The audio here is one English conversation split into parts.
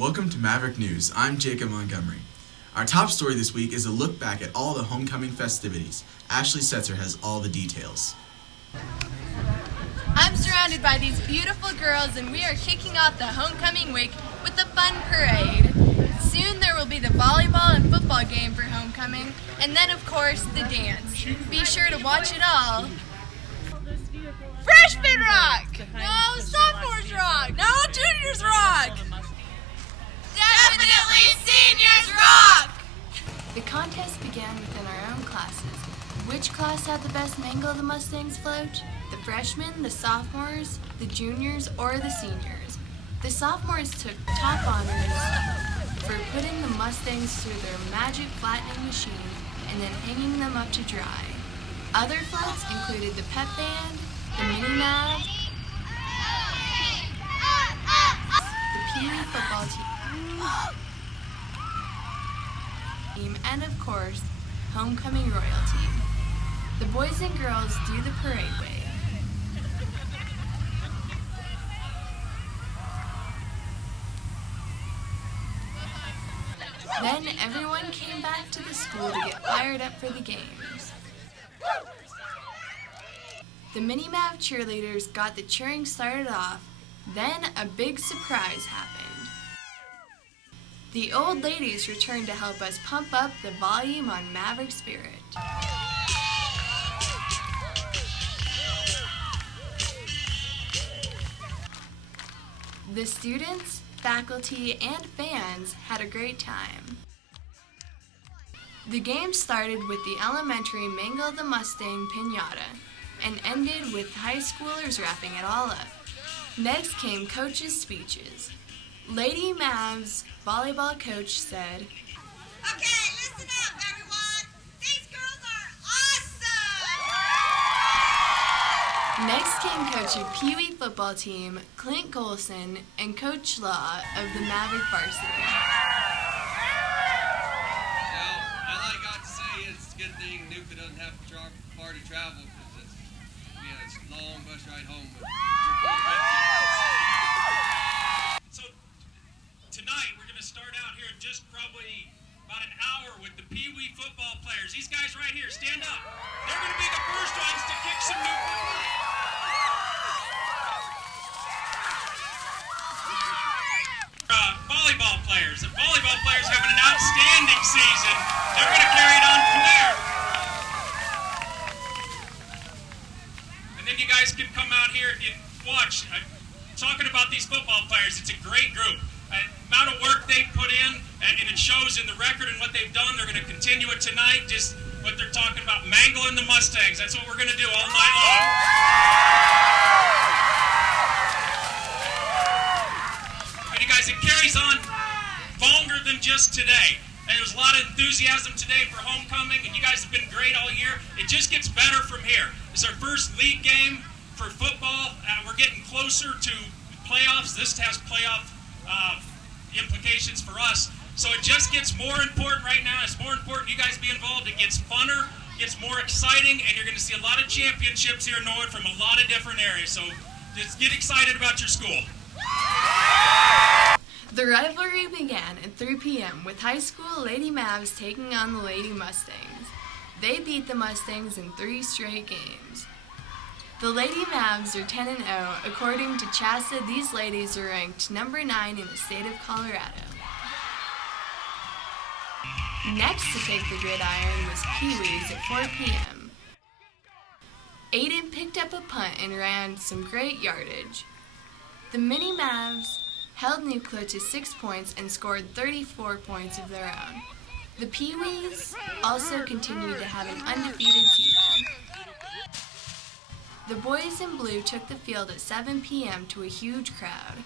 Welcome to Maverick News. I'm Jacob Montgomery. Our top story this week is a look back at all the homecoming festivities. Ashley Setzer has all the details. I'm surrounded by these beautiful girls, and we are kicking off the homecoming week with a fun parade. Soon there will be the volleyball and football game for homecoming, and then of course the dance. Be sure to watch it all. Freshmen rock! No, sophomores rock! No, juniors rock! Definitely seniors rock! The contest began within our own classes. Which class had the best Mangle of the Mustangs float? The freshmen, the sophomores, the juniors, or the seniors? The sophomores took top honors for putting the Mustangs through their magic flattening machine and then hanging them up to dry. Other floats included the pep band, the mini mavs, the Pee Wee football team, and of course, homecoming royalty. The boys and girls do the parade wave. Then everyone came back to the school to get fired up for the games. The Mini-Mav cheerleaders got the cheering started off, then a big surprise happened. The old ladies returned to help us pump up the volume on Maverick Spirit. The students, faculty, and fans had a great time. The game started with the elementary Mangle the Mustang Piñata and ended with high schoolers wrapping it all up. Next came coaches' speeches. Lady Mav's volleyball coach said, "Okay, listen up, everyone. These girls are awesome!" Next came coach of Pee Wee football team, Clint Golson, and Coach Law of the Maverick varsity. Well, all I got to say is it's a good thing Nuka doesn't have far to travel because it's a long bus ride home. So tonight we're going to start out here in just probably about an hour with the Pee Wee football players. These guys right here, stand up. They're going to be the first ones to kick some new football. Volleyball players. The volleyball players having an outstanding season. They're going to carry it on from there. And then you guys can come out here and watch. Talking about these football players, it's a great group. Amount of work they've put in, and it shows in the record and what they've done. They're going to continue it tonight, just what they're talking about, mangling the Mustangs. That's what we're going to do all night long. And you guys, it carries on longer than just today. And there's a lot of enthusiasm today for homecoming, and you guys have been great all year. It just gets better from here. It's our first league game for football. We're getting closer to playoffs. This has playoff implications for us. So it just gets more important right now. It's more important you guys be involved. It gets funner, gets more exciting, and you're going to see a lot of championships here in Norwood from a lot of different areas. So just get excited about your school. The rivalry began at 3 p.m. with high school Lady Mavs taking on the Lady Mustangs. They beat the Mustangs in 3 straight games. The Lady Mavs are 10-0. According to Chasta, these ladies are ranked number 9 in the state of Colorado. Next to take the gridiron was Pee Wee's at 4 p.m. Aiden picked up a punt and ran some great yardage. The Mini Mavs held Nuclear to 6 points and scored 34 points of their own. The Pee Wees also continued to have an undefeated season. The boys in blue took the field at 7 p.m. to a huge crowd.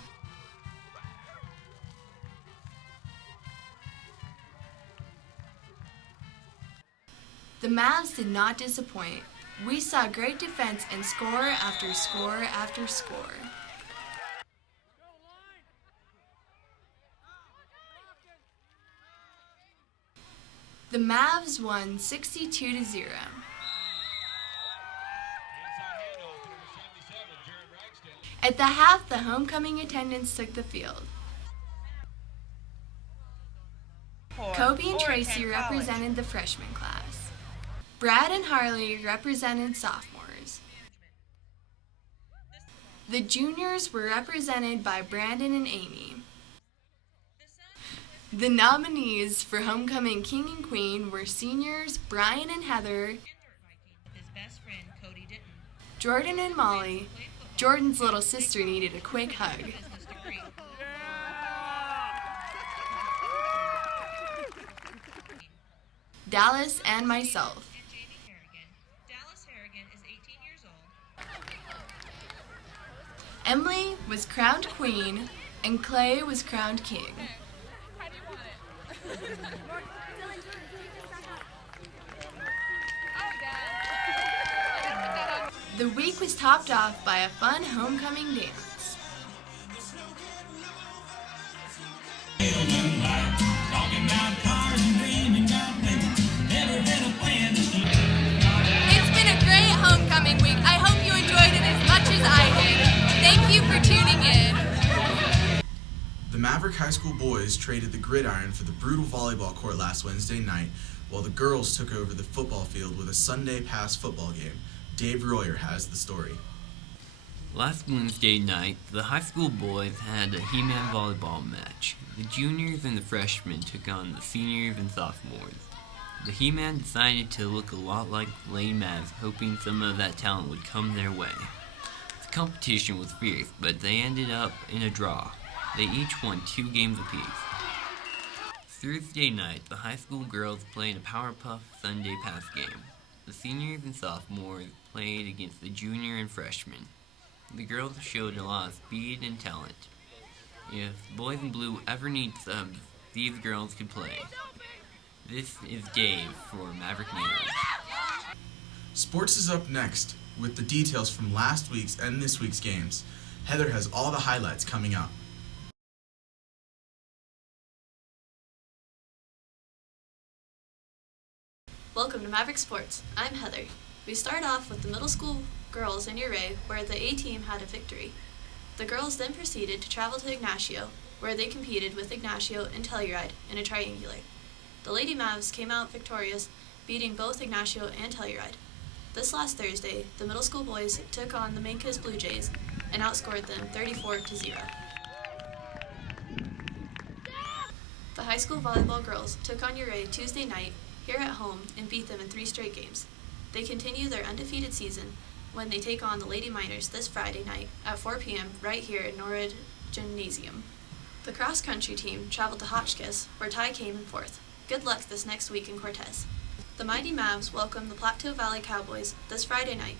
The Mavs did not disappoint. We saw great defense and score after score after score. The Mavs won 62-0. At the half, the homecoming attendants took the field. Kobe and Tracy represented the freshman class. Brad and Harley represented sophomores. The juniors were represented by Brandon and Amy. The nominees for Homecoming King and Queen were seniors Brian and Heather, Jordan and Molly. Jordan's little sister needed a quick hug. Dallas and myself. Emily was crowned queen and Clay was crowned king. The week was topped off by a fun homecoming dance. It's been a great homecoming week. I hope you enjoyed it as much as I did. Thank you for tuning in. The Maverick High School boys traded the gridiron for the brutal volleyball court last Wednesday night, while the girls took over the football field with a Sunday pass football game. Dave Royer has the story. Last Wednesday night, the high school boys had a He-Man volleyball match. The juniors and the freshmen took on the seniors and sophomores. The He-Man decided to look a lot like Lady Mavs, hoping some of that talent would come their way. The competition was fierce, but they ended up in a draw. They each won 2 games apiece. Thursday night, the high school girls played a Powerpuff Sunday pass game. The seniors and sophomores played against the junior and freshmen. The girls showed a lot of speed and talent. If Boys in Blue ever need subs, these girls could play. This is Dave for Maverick News. Sports is up next with the details from last week's and this week's games. Heather has all the highlights coming up. Welcome to Maverick Sports. I'm Heather. We start off with the middle school girls in Uray, where the A team had a victory. The girls then proceeded to travel to Ignacio, where they competed with Ignacio and Telluride in a triangular. The Lady Mavs came out victorious, beating both Ignacio and Telluride. This last Thursday, the middle school boys took on the Mancos Blue Jays and outscored them 34-0. The high school volleyball girls took on Uray Tuesday night here at home and beat them in 3 straight games. They continue their undefeated season when they take on the Lady Miners this Friday night at 4 p.m. right here at Norwood Gymnasium. The cross-country team traveled to Hotchkiss, where Ty came in 4th. Good luck this next week in Cortez. The Mighty Mavs welcome the Plateau Valley Cowboys this Friday night.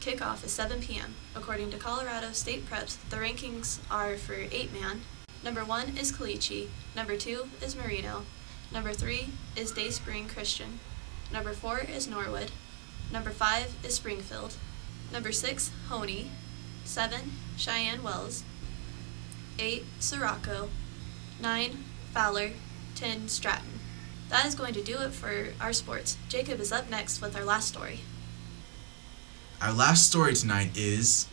Kickoff is 7 p.m. According to Colorado State Preps, the rankings are for 8-man. Number 1 is Caliche, number 2 is Marino, number 3 is Dayspring Christian, number 4 is Norwood, number 5 is Springfield, number 6 Honey, 7 Cheyenne Wells, 8 Sirocco, 9 Fowler, 10 Stratton. That is going to do it for our sports. Jacob is up next with our last story. Our last story tonight is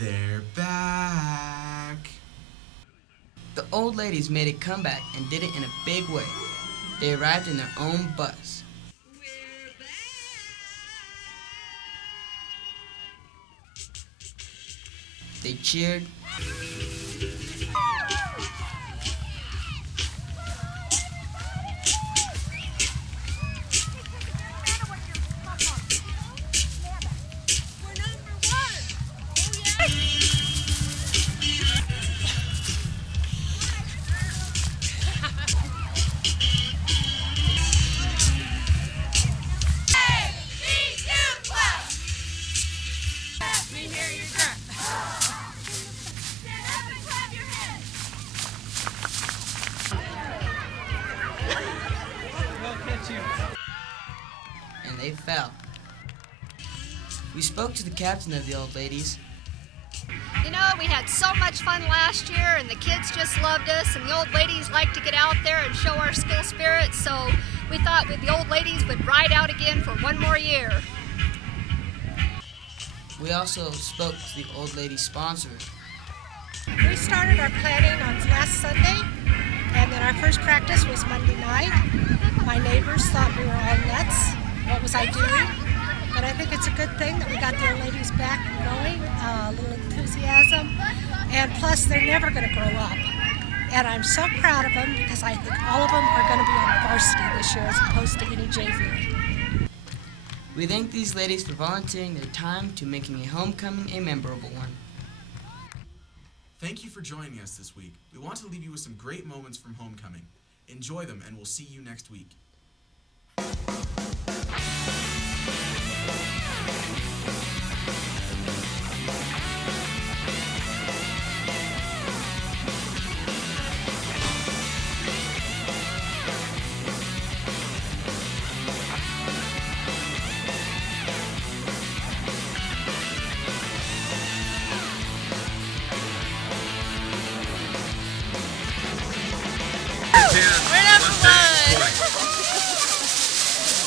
They're Back. The old ladies made a comeback and did it in a big way. They arrived in their own bus. They cheered. And they fell. We spoke to the captain of the old ladies. You know, we had so much fun last year, and the kids just loved us, and the old ladies like to get out there and show our school spirit, so we thought the old ladies would ride out again for one more year. We also spoke to the old lady sponsors. We started our planning on last Sunday, And then our first practice was Monday night. My neighbors thought we were all nuts. What was I doing? But I think it's a good thing that we got the old ladies back and going, a little enthusiasm. And plus, they're never going to grow up. And I'm so proud of them because I think all of them are going to be on varsity this year as opposed to any JV. We thank these ladies for volunteering their time to making a homecoming a memorable one. Thank you for joining us this week. We want to leave you with some great moments from homecoming. Enjoy them, and we'll see you next week.